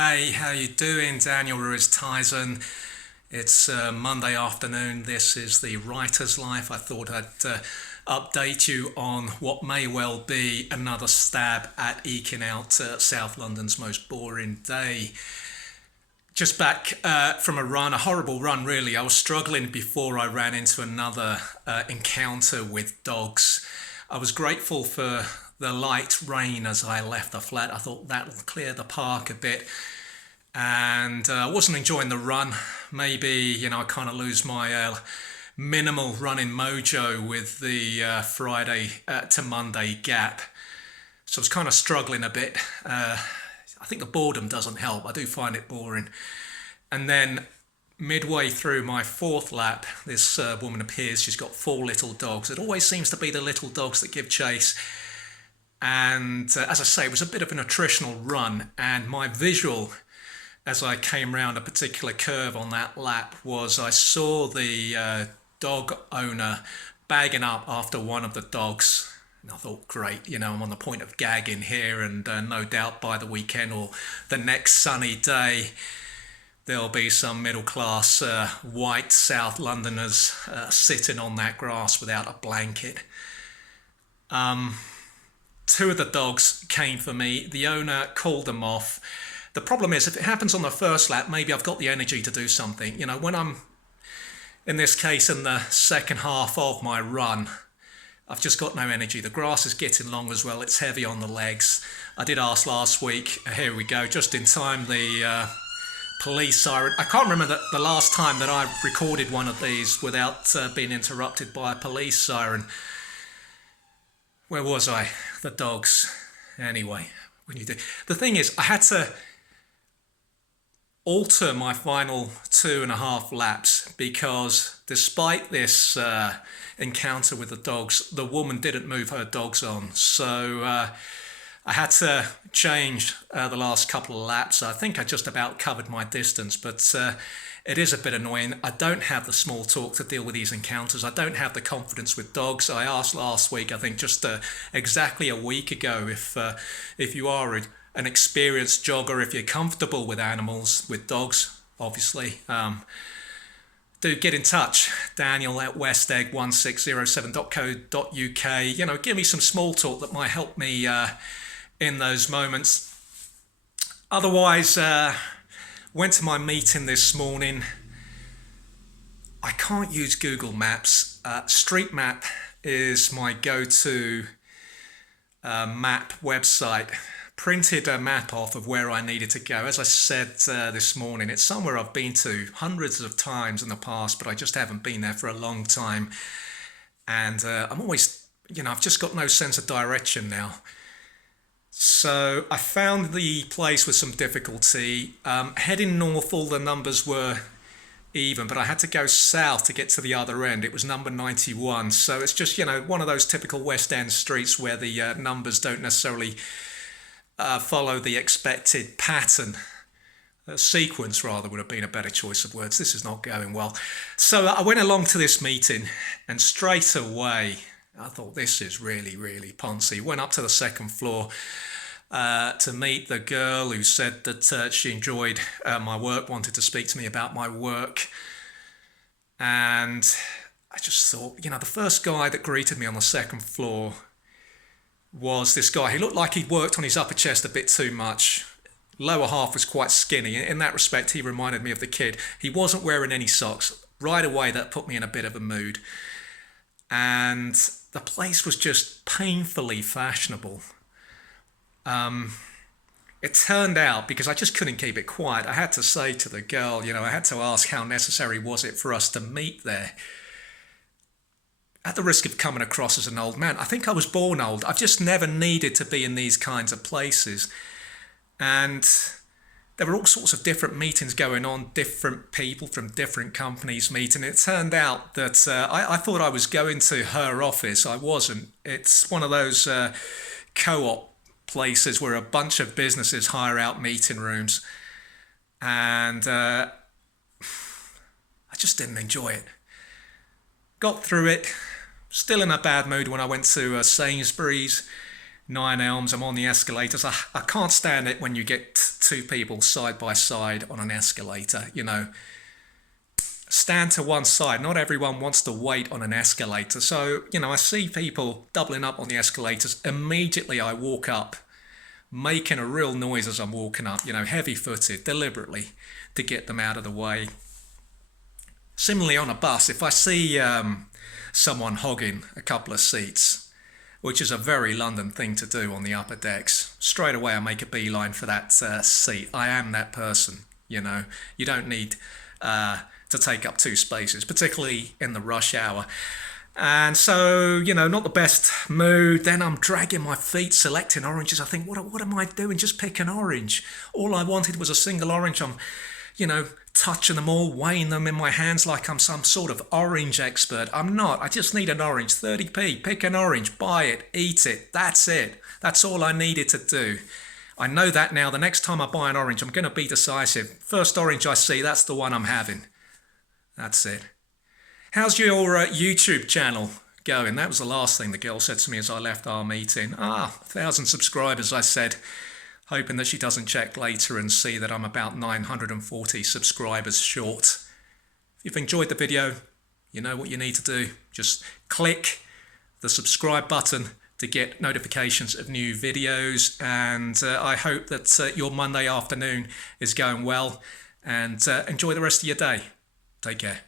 Hey, how you doing? Daniel Ruiz Tyson. It's Monday afternoon. This is the Writer's Life. I thought I'd update you on what may well be another stab at eking out South London's most boring day. Just back from a run, a horrible run really. I was struggling before I ran into another encounter with dogs. I was grateful for the light rain as I left the flat. I thought that'll clear the park a bit. And I wasn't enjoying the run. Maybe, I kind of lose my minimal running mojo with the Friday to Monday gap. So I was kind of struggling a bit. I think the boredom doesn't help. I do find it boring. And then midway through my fourth lap, this woman appears. She's got four little dogs. It always seems to be the little dogs that give chase. And as I say, it was a bit of an attritional run. And my visual as I came round a particular curve on that lap was I saw the dog owner bagging up after one of the dogs. And I thought, great, I'm on the point of gagging here, and no doubt by the weekend or the next sunny day, there'll be some middle-class white South Londoners sitting on that grass without a blanket. Two of the dogs came for me. The owner called them off. The problem is, if it happens on the first lap, maybe I've got the energy to do something. When I'm, in this case, in the second half of my run, I've just got no energy. The grass is getting long as well. It's heavy on the legs. I did ask last week, here we go, just in time, the police siren. I can't remember the last time that I recorded one of these without being interrupted by a police siren. Where was I? The dogs. Anyway, the thing is, I had to alter my final 2.5 laps because despite this encounter with the dogs, the woman didn't move her dogs on. So I had to change the last couple of laps. I think I just about covered my distance, but it is a bit annoying. I don't have the small talk to deal with these encounters. I don't have the confidence with dogs. I asked last week, I think just exactly a week ago, if you are an experienced jogger, if you're comfortable with animals, with dogs, obviously, do get in touch. Daniel at westegg1607.co.uk. Give me some small talk that might help me in those moments. Otherwise, went to my meeting this morning. I can't use Google Maps. Street Map is my go-to map website. Printed a map off of where I needed to go. As I said this morning, it's somewhere I've been to hundreds of times in the past, but I just haven't been there for a long time. And I'm always, I've just got no sense of direction now. So I found the place with some difficulty. Heading north, all the numbers were even, but I had to go south to get to the other end. It was number 91. So it's just, one of those typical West End streets where the numbers don't necessarily follow the expected pattern. Sequence, rather, would have been a better choice of words. This is not going well. So I went along to this meeting, and straight away, I thought, this is really, really poncy. Went up to the second floor to meet the girl who said that she enjoyed my work, wanted to speak to me about my work. And I just thought, the first guy that greeted me on the second floor was this guy. He looked like he'd worked on his upper chest a bit too much. Lower half was quite skinny. In that respect, he reminded me of the kid. He wasn't wearing any socks. Right away, that put me in a bit of a mood. And the place was just painfully fashionable. It turned out, because I just couldn't keep it quiet, I had to say to the girl, I had to ask how necessary was it for us to meet there. At the risk of coming across as an old man, I think I was born old. I've just never needed to be in these kinds of places. And there were all sorts of different meetings going on, different people from different companies meeting. It turned out that I thought I was going to her office. I wasn't. It's one of those co-op places where a bunch of businesses hire out meeting rooms. And I just didn't enjoy it. Got through it. Still in a bad mood when I went to Sainsbury's, 9 Elms. I'm on the escalators. I can't stand it when you get two people side by side on an escalator. Stand to one side. Not everyone wants to wait on an escalator. So, I see people doubling up on the escalators. Immediately I walk up, making a real noise as I'm walking up, heavy-footed, deliberately, to get them out of the way. Similarly on a bus, if I see someone hogging a couple of seats, which is a very London thing to do on the upper decks, straight away I make a beeline for that seat. I am that person, You don't need to take up two spaces, particularly in the rush hour. And so, not the best mood. Then I'm dragging my feet, selecting oranges. I think, what am I doing? Just pick an orange. All I wanted was a single orange. I'm, touching them all, weighing them in my hands like I'm some sort of orange expert. I'm not. I just need an orange. 30p. Pick an orange, buy it, eat it. That's it. That's all I needed to do. I know that now. The next time I buy an orange, I'm going to be decisive. First orange I see, that's the one I'm having. That's it. How's your YouTube channel going? That was the last thing the girl said to me as I left our meeting. 1,000 subscribers, I said, hoping that she doesn't check later and see that I'm about 940 subscribers short. If you've enjoyed the video, you know what you need to do. Just click the subscribe button to get notifications of new videos. And I hope that your Monday afternoon is going well, and enjoy the rest of your day. Take care.